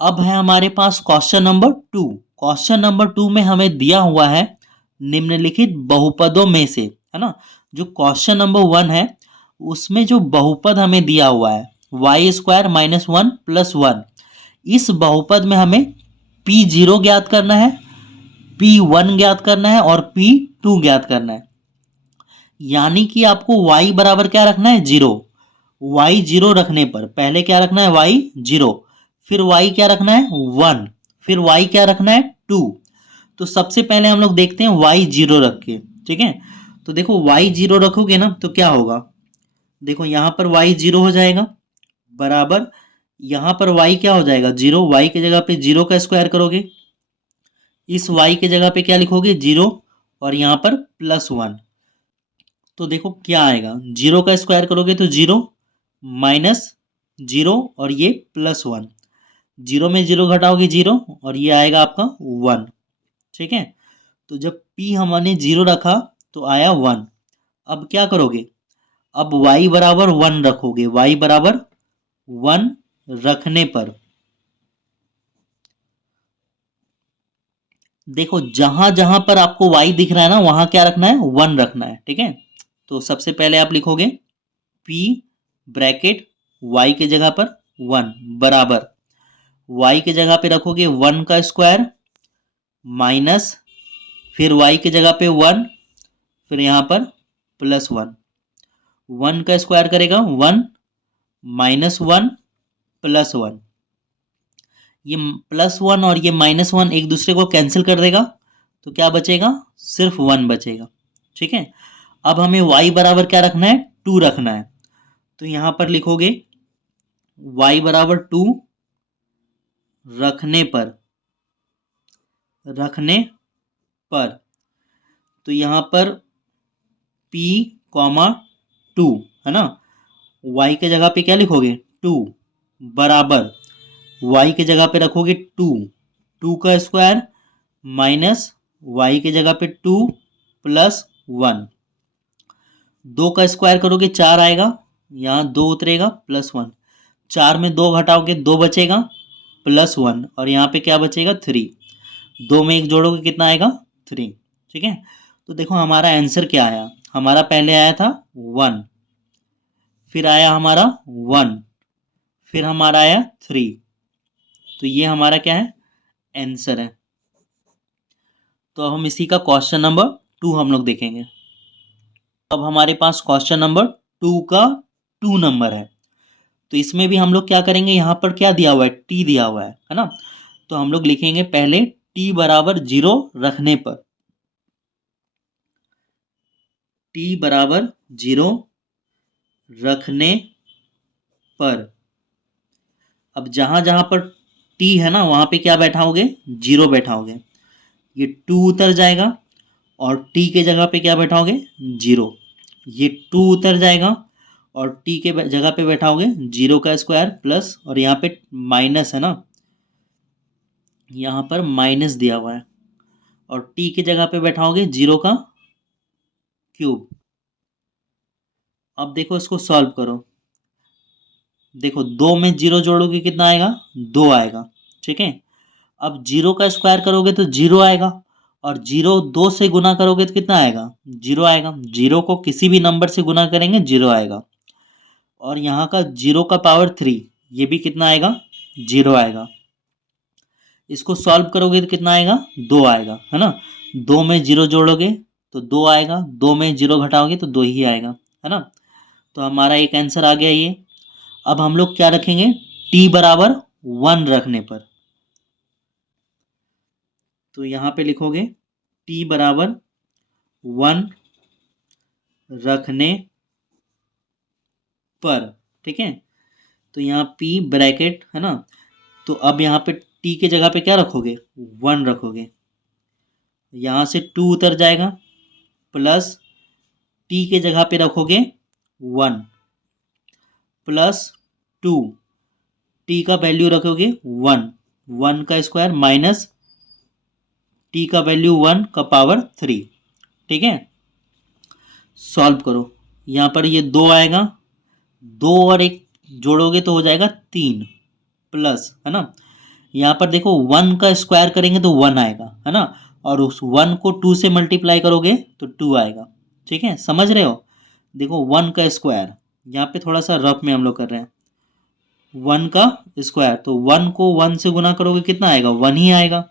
अब है हमारे पास क्वेश्चन नंबर 2। क्वेश्चन नंबर 2 में हमें दिया हुआ है निम्नलिखित बहुपदों में से, है ना। जो क्वेश्चन नंबर 1 है उसमें जो बहुपद हमें दिया हुआ है y square minus one plus one, इस बहुपद में हमें P0 ज्ञात करना है, P1 ज्ञात करना है और P2 ज्ञात करना है। यानी कि आपको y बराबर क्या रखना है, 0। y 0 रखने पर पहले क्या रखना है, y 0, फिर y क्या रखना है, 1, फिर y क्या रखना है, 2। तो सबसे पहले हम लोग देखते हैं y 0 रख के, ठीक है। तो देखो y 0 रखोगे ना तो क्या होगा, देखो यहां पर y 0 हो जाएगा, बराबर यहां पर y क्या हो जाएगा, 0। y की जगह पे 0 का स्क्वायर करोगे, इस y की जगह पे क्या लिखोगे, 0, और यहां पर प्लस 1। तो देखो क्या आएगा, 0 का स्क्वायर करोगे तो 0, माइनस 0 और ये प्लस 1। 0 में 0 घटाओगे 0 और ये आएगा आपका 1, ठीक है। तो जब p हमने 0 रखा तो आया 1। अब क्या करोगे, अब y बराबर 1 रखोगे, y बराबर 1 रखने पर देखो जहां जहां पर आपको y दिख रहा है ना वहां क्या रखना है, 1 रखना है, ठीक है। तो सबसे पहले आप लिखोगे p ब्रैकेट y के जगह पर 1 बराबर y के जगह पे रखोगे 1 का स्क्वायर माइनस फिर y की जगह पे 1, फिर यहाँ पर प्लस 1। 1 का स्क्वायर करेगा 1, माइनस 1, प्लस 1। ये प्लस 1 और ये माइनस 1 एक दूसरे को कैंसिल कर देगा, तो क्या बचेगा, सिर्फ 1 बचेगा, ठीक है। अब हमें y बराबर क्या रखना है, 2 रखना है। तो यहाँ पर लिखोगे y बराबर 2 रखने पर, रखने पर, तो यहाँ पर p कॉमा 2, है ना। y के जगह पे क्या लिखोगे, 2 बराबर y के जगह पे रखोगे 2, 2 का स्क्वायर माइनस y के जगह पे 2 प्लस 1। 2 का स्क्वायर करोगे 4 आएगा, यहाँ 2 उतरेगा प्लस 1। 4 में 2 घटाओगे 2 बचेगा प्लस 1 और यहाँ पे क्या बचेगा, 3। 2 में 1 जोड़ोगे कितना आएगा, 3, ठीक है। तो देखो हमारा आंसर क्या आया, हमारा पहले आया था 1, फिर आया हमारा 1, फिर हमारा आया 3। तो ये हमारा क्या है, आंसर है। तो अब हम इसी का क्वेश्चन नंबर 2 हम लोग देखेंगे। अब हमारे पास क्वेश्चन नंबर 2 का 2 नंबर है। तो इसमें भी हम लोग क्या करेंगे, यहाँ पर क्या दिया हुआ है, टी दिया हुआ है ना। तो हम लोग लिखेंगे पहले टी बराबर 0 रखने पर, टी बराबर 0 रखने पर, अब जहां जहां पर टी है ना वहां पे क्या बैठाओगे, 0 बैठाओगे, ये 2 उतर जाएगा और टी के जगह पे क्या बैठाओगे, 0। ये 2 उतर जाएगा और टी के जगह पे बैठाओगे 0 का स्क्वायर प्लस, और यहाँ पे माइनस है ना, यहाँ पर माइनस दिया हुआ है, और टी की जगह पे बैठाओगे 0 का क्यूब। अब देखो इसको सॉल्व करो, देखो 2 में 0 जोड़ोगे कितना आएगा, 2 आएगा, ठीक है। अब 0 का स्क्वायर करोगे तो 0 आएगा, और 0 2 से गुना करोगे तो कितना आएगा, 0 आएगा। 0 को किसी भी नंबर से गुना करेंगे 0 आएगा, और यहाँ का 0 का पावर 3, ये भी कितना आएगा, 0 आएगा। इसको सॉल्व करोगे तो कितना आएगा, 2 आएगा, है ना। 2 में 0 जोड़ोगे तो 2 आएगा, 2 में 0 घटाओगे तो 2 ही आएगा, है ना। तो हमारा एक आंसर आ गया ये। अब हम लोग क्या रखेंगे, t बराबर 1 रखने पर, तो यहाँ पे लिखोगे t बराबर 1 रखने पर, ठीक है। तो यहाँ p ब्रैकेट है ना, तो अब यहाँ पे t के जगह पे क्या रखोगे, 1 रखोगे, यहाँ से 2 उतर जाएगा प्लस t के जगह पे रखोगे 1 प्लस 2, t का वैल्यू रखोगे 1, 1 का स्क्वायर माइनस t का वैल्यू 1 का पावर 3, ठीक है। सॉल्व करो, यहाँ पर ये 2 आएगा, 2 और 1 जोड़ोगे तो हो जाएगा 3 प्लस, है ना, यहाँ पर देखो 1 का स्क्वायर करेंगे तो 1 आएगा, है ना, और उस 1 को 2 से मल्टीप्लाई करोगे तो 2 आएगा। ठीक है, समझ रहे हो? देखो 1 का स्क्वायर, यहाँ पे थोड़ा सा रफ में हम लोग कर रहे हैं। 1 का स्क्वायर, तो 1 को 1 से गुना करोगे कितना आएगा? 1 ही आएगा।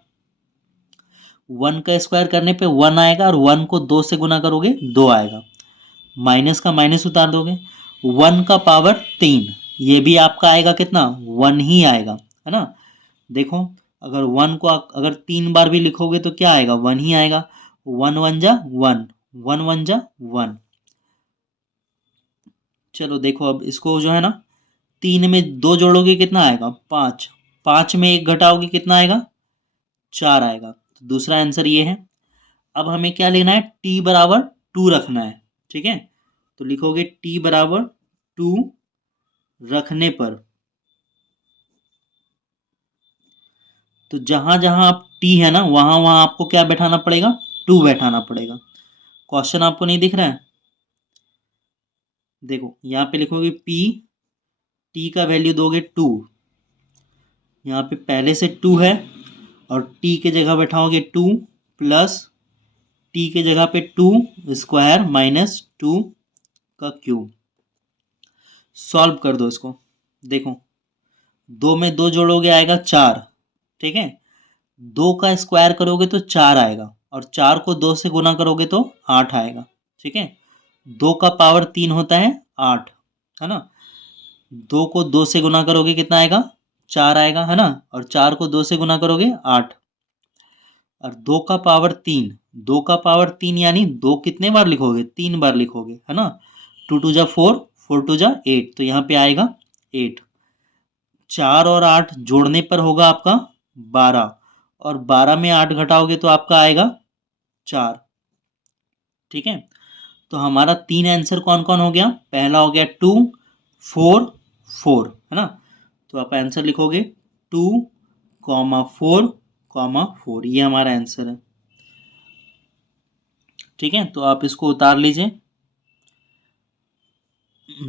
1 का स्क्वायर करने पे 1 आएगा, और 1 को 2 से गुना करोगे 2 आएगा। माइनस का माइनस उतार दोगे। 1 का पावर 3, ये भी आपका आएगा कितना? 1 ही आएगा, है ना। देखो, अगर 1 को अगर 3 बार भी लिखोगे तो क्या आएगा? 1 ही आएगा। 1 1 जा 1, 1 1 जा 1। चलो देखो, अब इसको जो है ना, 3 में 2 जोड़ोगे कितना आएगा? 5। 5 में 1 घटाओगे कितना आएगा? 4 आएगा। तो दूसरा आंसर ये है। अब हमें क्या लेना है? t बराबर 2 रखना है। ठीक है, तो लिखोगे t बराबर 2 रखने पर, तो जहां जहां आप t है ना, वहां वहां आपको क्या बैठाना पड़ेगा? 2 बैठाना पड़ेगा। क्वेश्चन आपको नहीं दिख रहा है? देखो यहाँ पे लिखोगे p, t का वैल्यू दोगे 2, यहाँ पे पहले से 2 है, और t के जगह बैठाओगे 2 प्लस t के जगह पे 2 स्क्वायर माइनस 2 का क्यूब। सॉल्व कर दो इसको। देखो, 2 में 2 जोड़ोगे आएगा 4। ठीक है, 2 का स्क्वायर करोगे तो 4 आएगा, और 4 को 2 से गुना करोगे तो 8 आएगा। ठीक है, 2 का पावर 3 होता है 8, है ना। 2 को 2 से गुना करोगे कितना आएगा? 4 आएगा, है ना, और 4 को 2 से गुना करोगे 8। और 2 का पावर 3, 2 का पावर 3 यानी 2 कितने बार लिखोगे? 3 बार लिखोगे, है ना। 2 2 जा 4, 4 2 जा 8, तो यहाँ पे आएगा 8। 4 और 8 जोड़ने पर होगा आपका 12, और 12 में 8 घटाओगे तो आपका आएगा 4। ठीक है, तो हमारा 3 आंसर कौन कौन हो गया? पहला हो गया 2 4 4, है ना। तो आप आंसर लिखोगे 2 4 4, ये हमारा आंसर है। ठीक है, तो आप इसको उतार लीजिए।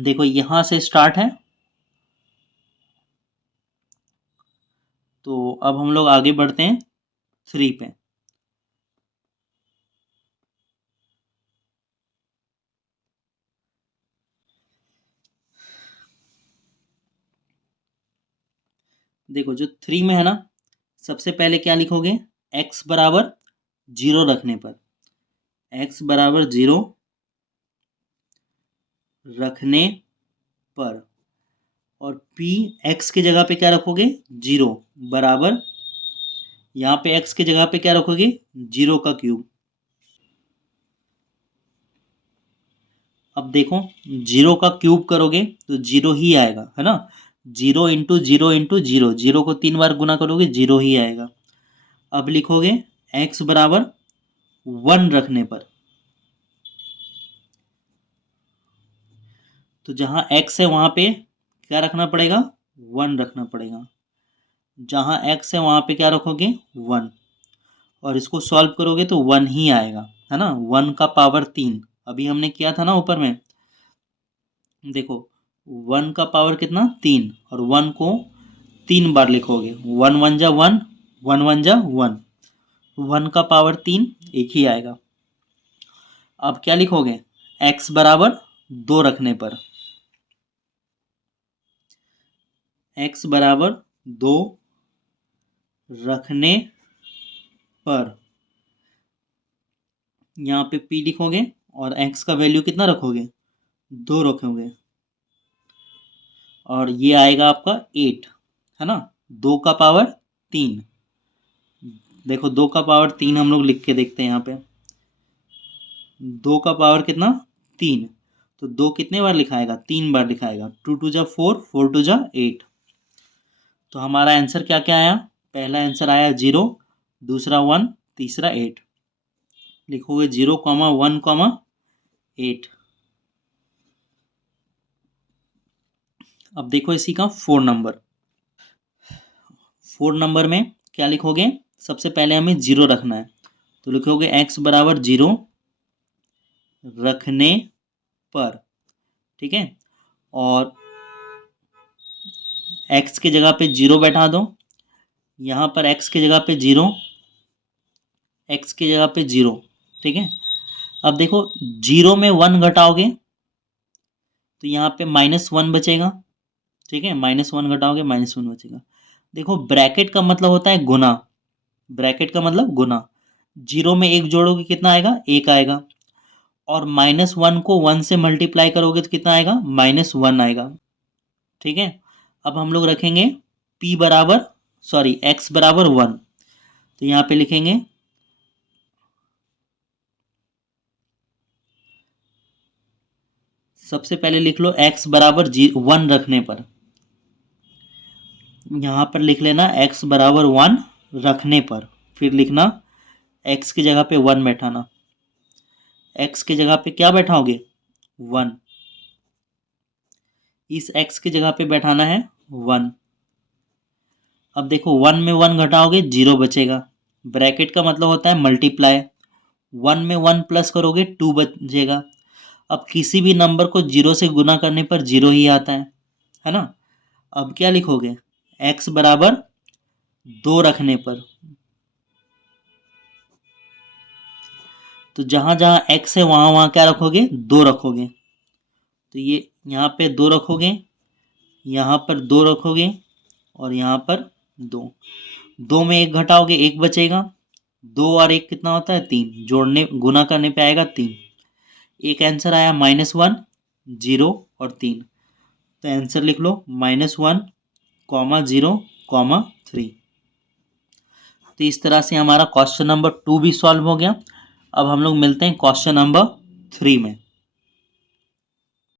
देखो यहां से स्टार्ट है, तो अब हम लोग आगे बढ़ते हैं 3 पे। देखो जो 3 में है ना, सबसे पहले क्या लिखोगे? x बराबर 0 रखने पर, x बराबर 0 रखने पर, और p x की जगह पे क्या रखोगे? 0 बराबर, यहाँ पे x की जगह पे क्या रखोगे? 0 का क्यूब। अब देखो, 0 का क्यूब करोगे तो 0 ही आएगा, है ना। 0 इंटू 0 इंटू 0, 0 को 3 बार गुना करोगे 0 ही आएगा। अब लिखोगे x बराबर 1 रखने पर, तो जहां x है वहां पे क्या रखना पड़ेगा? 1 रखना पड़ेगा। जहां x है वहां पे क्या रखोगे? 1, और इसको सॉल्व करोगे तो 1 ही आएगा, है ना। 1 का पावर 3, अभी हमने किया था ना ऊपर में। देखो 1 का पावर कितना? 3, और 1 को 3 बार लिखोगे। 1 1 जा 1, 1 1 जा 1, 1 का पावर 3 एक ही आएगा। अब क्या लिखोगे? x बराबर 2 रखने पर, x बराबर 2 रखने पर, यहाँ पे p लिखोगे, और x का वैल्यू कितना रखोगे? 2 रखोगे, और ये आएगा आपका 8, है ना। 2 का पावर 3, देखो 2 का पावर 3 हम लोग लिख के देखते हैं यहाँ पे। 2 का पावर कितना? 3, तो 2 कितने बार लिखाएगा? 3 बार लिखाएगा। 2 2 जा 4, 4 2 जा 8। तो हमारा आंसर क्या क्या आया? पहला आंसर आया 0, दूसरा 1, तीसरा 8। लिखोगे 0 1 8। अब देखो इसी का 4 नंबर। 4 नंबर में क्या लिखोगे? सबसे पहले हमें 0 रखना है, तो लिखोगे x बराबर 0 रखने पर। ठीक है, और x की जगह पे 0 बैठा दो। यहाँ पर x की जगह पे 0, x की जगह पे 0, ठीक है। अब देखो 0 में 1 घटाओगे तो यहाँ पे -1 बचेगा, ठीक है। -1 घटाओगे -1 बचेगा। देखो ब्रैकेट का मतलब होता है गुना, ब्रैकेट का मतलब गुना। 0 में 1 जोड़ोगे कितना आएगा, 1 आएगा। और -1 को 1 से मल्टीप्लाई करोगे तो कितना आएगा, -1 आएगा, ठीक है। अब हम लोग रखेंगे p बराबर x बराबर 1, तो यहाँ पे लिखेंगे सबसे पहले लिख लो x बराबर 1 रखने पर, यहाँ पर लिख लेना x बराबर 1 रखने पर, फिर लिखना x की जगह पे 1 बैठाना। x की जगह पे क्या बैठाओगे, 1, इस x की जगह पे बैठाना है 1। अब देखो 1 में 1 घटाओगे 0 बचेगा, ब्रैकेट का मतलब होता है मल्टीप्लाई। 1 में 1 प्लस करोगे 2 बचेगा। अब किसी भी नंबर को 0 से गुना करने पर 0 ही आता है ना। अब क्या लिखोगे, x बराबर 2 रखने पर, तो जहां जहां x है वहां वहां क्या रखोगे, 2 रखोगे। तो ये यहाँ पे 2 रखोगे, यहाँ पर 2 रखोगे और यहाँ पर 2। 2 में 1 घटाओगे 1 बचेगा। 2 और 1 कितना होता है, 3, जोड़ने गुना करने पे आएगा 3। एक आंसर आया -1, 0 और 3, तो आंसर लिख लो -1, 0, 3। तो इस तरह से हमारा क्वेश्चन नंबर 2 भी सॉल्व हो गया। अब हम लोग मिलते हैं क्वेश्चन नंबर 3 में।